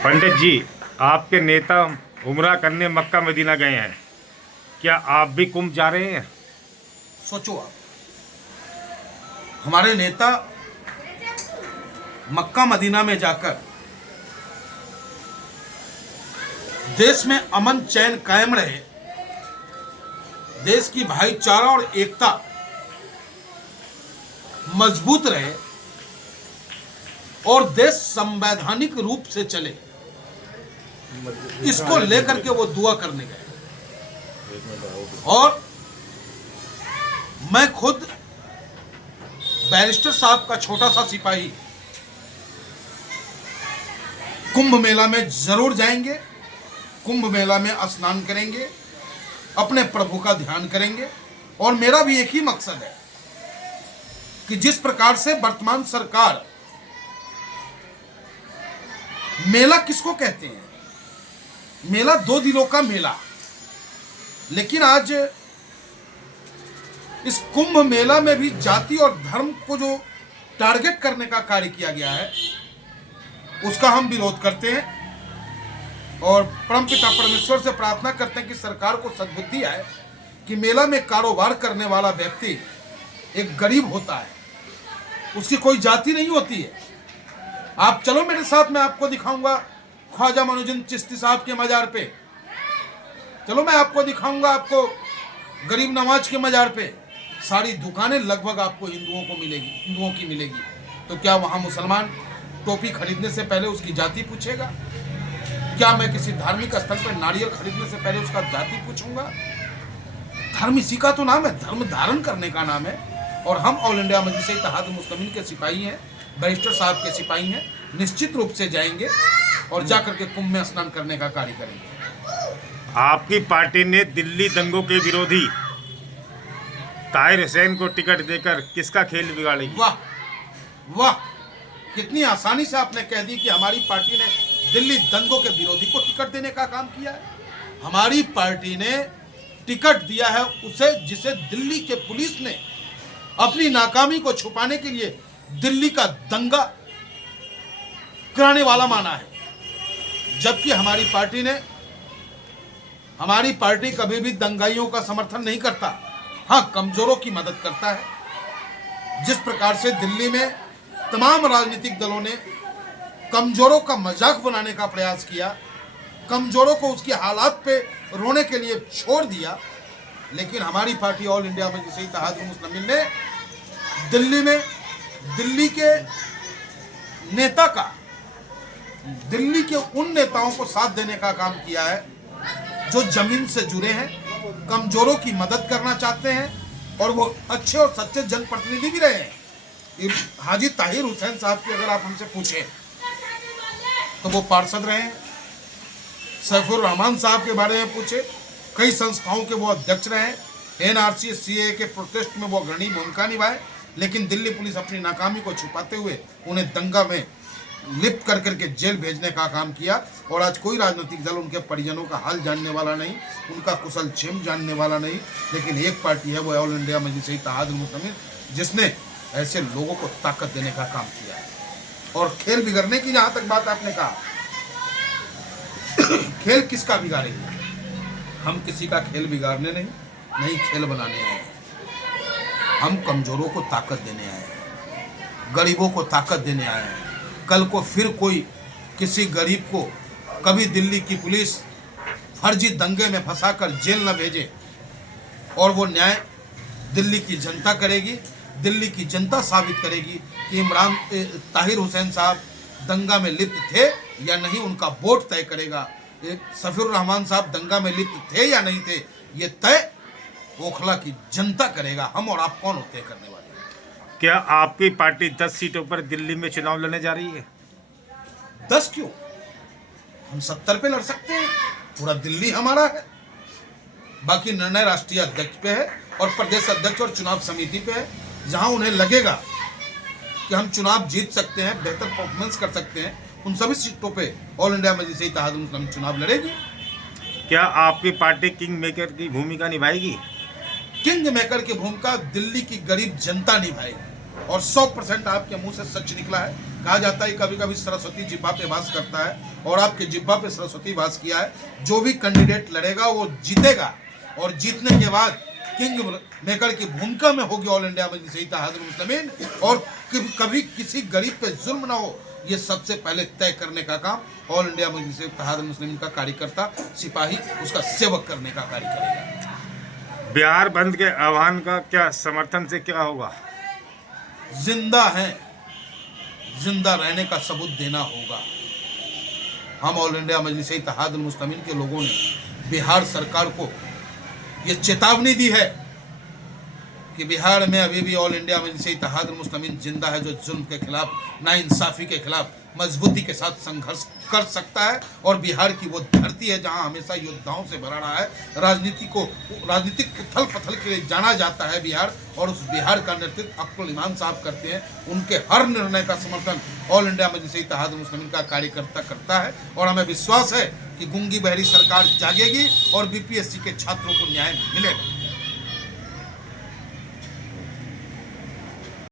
पंडित जी, आपके नेता उमरा करने मक्का मदीना गए हैं, क्या आप भी कुंभ जा रहे हैं? सोचो आप, हमारे नेता मक्का मदीना में जाकर देश में अमन चैन कायम रहे, देश की भाईचारा और एकता मजबूत रहे और देश संवैधानिक रूप से चले, इसको लेकर के वो दुआ करने गए। और मैं खुद बैरिस्टर साहब का छोटा सा सिपाही कुंभ मेला में जरूर जाएंगे, कुंभ मेला में स्नान करेंगे, अपने प्रभु का ध्यान करेंगे। और मेरा भी एक ही मकसद है कि जिस प्रकार से वर्तमान सरकार, मेला किसको कहते हैं? मेला दो दिनों का मेला, लेकिन आज इस कुंभ मेला में भी जाति और धर्म को जो टारगेट करने का कार्य किया गया है, उसका हम विरोध करते हैं और परमपिता परमेश्वर से प्रार्थना करते हैं कि सरकार को सद्बुद्धि आए कि मेला में कारोबार करने वाला व्यक्ति एक गरीब होता है, उसकी कोई जाति नहीं होती है। आप चलो मेरे साथ, मैं आपको दिखाऊंगा ख्वाजा मनुद्दीन चिश्ती साहब के मजार पे, चलो मैं आपको दिखाऊंगा आपको गरीब नवाज के मजार पे। सारी दुकानें लगभग आपको हिंदुओं को मिलेगी, हिंदुओं की मिलेगी। तो क्या वहां मुसलमान टोपी खरीदने से पहले उसकी जाति पूछेगा? क्या मैं किसी धार्मिक स्थल पर नारियल खरीदने से पहले उसका जाति पूछूंगा? धर्म इसी का तो नाम है, धर्म धारण करने का नाम है। और हम ऑल इंडिया मजलिस इत्तेहादुल मुस्लिमीन के सिपाही हैं, बैरिस्टर साहब के सिपाही हैं, निश्चित रूप से जाएंगे और जाकर के कुंभ में स्नान करने का कार्य करेंगे। आपकी पार्टी ने दिल्ली दंगों के विरोधी ताहिर हुसैन को टिकट देकर किसका खेल बिगाड़ेगी? वाह वाह, कितनी आसानी से आपने कह दी कि हमारी पार्टी ने दिल्ली दंगों के विरोधी को टिकट देने का काम किया है। हमारी पार्टी ने टिकट दिया है उसे जिसे दिल्ली के पुलिस ने अपनी नाकामी को छुपाने के लिए दिल्ली का दंगा कराने वाला माना है। जबकि हमारी पार्टी कभी भी दंगाइयों का समर्थन नहीं करता, हाँ कमजोरों की मदद करता है। जिस प्रकार से दिल्ली में तमाम राजनीतिक दलों ने कमजोरों का मजाक बनाने का प्रयास किया, कमजोरों को उसके हालात पे रोने के लिए छोड़ दिया, लेकिन हमारी पार्टी ऑल इंडिया मजलिस इत्तेहादुल मुस्लिमीन ने दिल्ली के नेता का, दिल्ली के उन नेताओं को साथ देने का काम किया है जो जमीन से जुड़े हैं, कमजोरों की मदद करना चाहते हैं और वो अच्छे और सच्चे जनप्रतिनिधि भी रहे हैं। हाजी ताहिर हुसैन साहब की अगर आप हमसे पूछें तो वो पार्षद रहे हैं। सैफुर रहमान साहब के बारे में पूछे, कई संस्थाओं के वो अध्यक्ष रहे हैं। एनआरसी सीए के प्रोटेस्ट में वो अग्रणी भूमिका निभाए, लेकिन दिल्ली पुलिस अपनी नाकामी को छुपाते हुए उन्हें दंगा में लिप्त कर करके जेल भेजने का काम किया। और आज कोई राजनीतिक दल उनके परिजनों का हाल जानने वाला नहीं, उनका कुशल क्षेम जानने वाला नहीं, लेकिन एक पार्टी है, वो ऑल इंडिया मजलिस इत्तेहादुल मुस्लिमीन, जिसने ऐसे लोगों को ताकत देने का काम किया है। और खेल बिगड़ने की जहाँ तक बात आपने कहा, खेल किसका बिगाड़ेंगे? हम किसी का खेल बिगाड़ने नहीं खेल बनाने आए हैं। हम कमजोरों को ताकत देने आए हैं, गरीबों को ताकत देने आए हैं। कल को फिर कोई किसी गरीब को कभी दिल्ली की पुलिस फर्जी दंगे में फंसाकर जेल न भेजे, और वो न्याय दिल्ली की जनता करेगी। दिल्ली की जनता साबित करेगी कि इमरान ताहिर हुसैन साहब दंगा में लिप्त थे या नहीं, उनका वोट तय करेगा। सफीर रहमान साहब दंगा में लिप्त थे या नहीं थे, ये तय ओखला की जनता करेगा। हम और आप कौन हो तय करने वाले? क्या आपकी पार्टी 10 सीटों पर दिल्ली में चुनाव लड़ने जा रही है? 10 क्यों, हम 70 पे लड़ सकते हैं। पूरा दिल्ली हमारा है। बाकी निर्णय राष्ट्रीय अध्यक्ष पे है और प्रदेश अध्यक्ष और चुनाव समिति पे है। जहां उन्हें लगेगा कि हम चुनाव जीत सकते हैं, बेहतर परफॉर्मेंस कर सकते हैं, उन सभी सीटों पे ऑल इंडिया मजलिस इत्तेहादुल मुस्लिमीन चुनाव लड़ेगी। क्या आपकी पार्टी किंग मेकर की भूमिका निभाएगी? किंग मेकर की भूमिका दिल्ली की गरीब जनता निभाएगी और 100% आपके मुंह से सच निकला है। कहा जाता है कभी कभी सरस्वती जिब्बा पे वास करता है, और आपके जिब्बा पे सरस्वती वास किया है। जो भी कैंडिडेट लड़ेगा वो जीतेगा, और जीतने के बाद किंग मेकर की भूमिका में होगी ऑल इंडिया मजलिस इत्तेहादुल मुस्लिमीन, और कभी किसी गरीब पे जुल्म ना हो, ये सबसे पहले तय करने का काम ऑल इंडिया मजलिस इत्तेहादुल मुस्लिमीन का कार्यकर्ता सिपाही उसका सेवक करने का कार्य करेगा। बिहार बंद के आह्वान का क्या समर्थन से क्या होगा? जिंदा हैं, जिंदा रहने का सबूत देना होगा। हम ऑल इंडिया मजलिस इत्तेहादुल मुस्लिमीन के लोगों ने बिहार सरकार को ये चेतावनी दी है कि बिहार में अभी भी ऑल इंडिया मजलिस इत्तेहादुल मुस्लिमीन जिंदा है, जो जुल्म के खिलाफ, नाइंसाफ़ी के खिलाफ मजबूती के साथ संघर्ष कर सकता है। और बिहार की वो धरती है जहां हमेशा योद्धाओं से भरा रहा है, राजनीतिक उथल पथल के लिए जाना जाता है बिहार, और उस बिहार का नेतृत्व अब्दुल इमाम साहब करते हैं। उनके हर निर्णय का समर्थन ऑल इंडिया मजलिस इत्तेहादुल मुस्लिमीन का कार्यकर्ता करता है, और हमें विश्वास है कि गूंगी बहरी सरकार जागेगी और बीपीएससी के छात्रों को न्याय मिलेगा।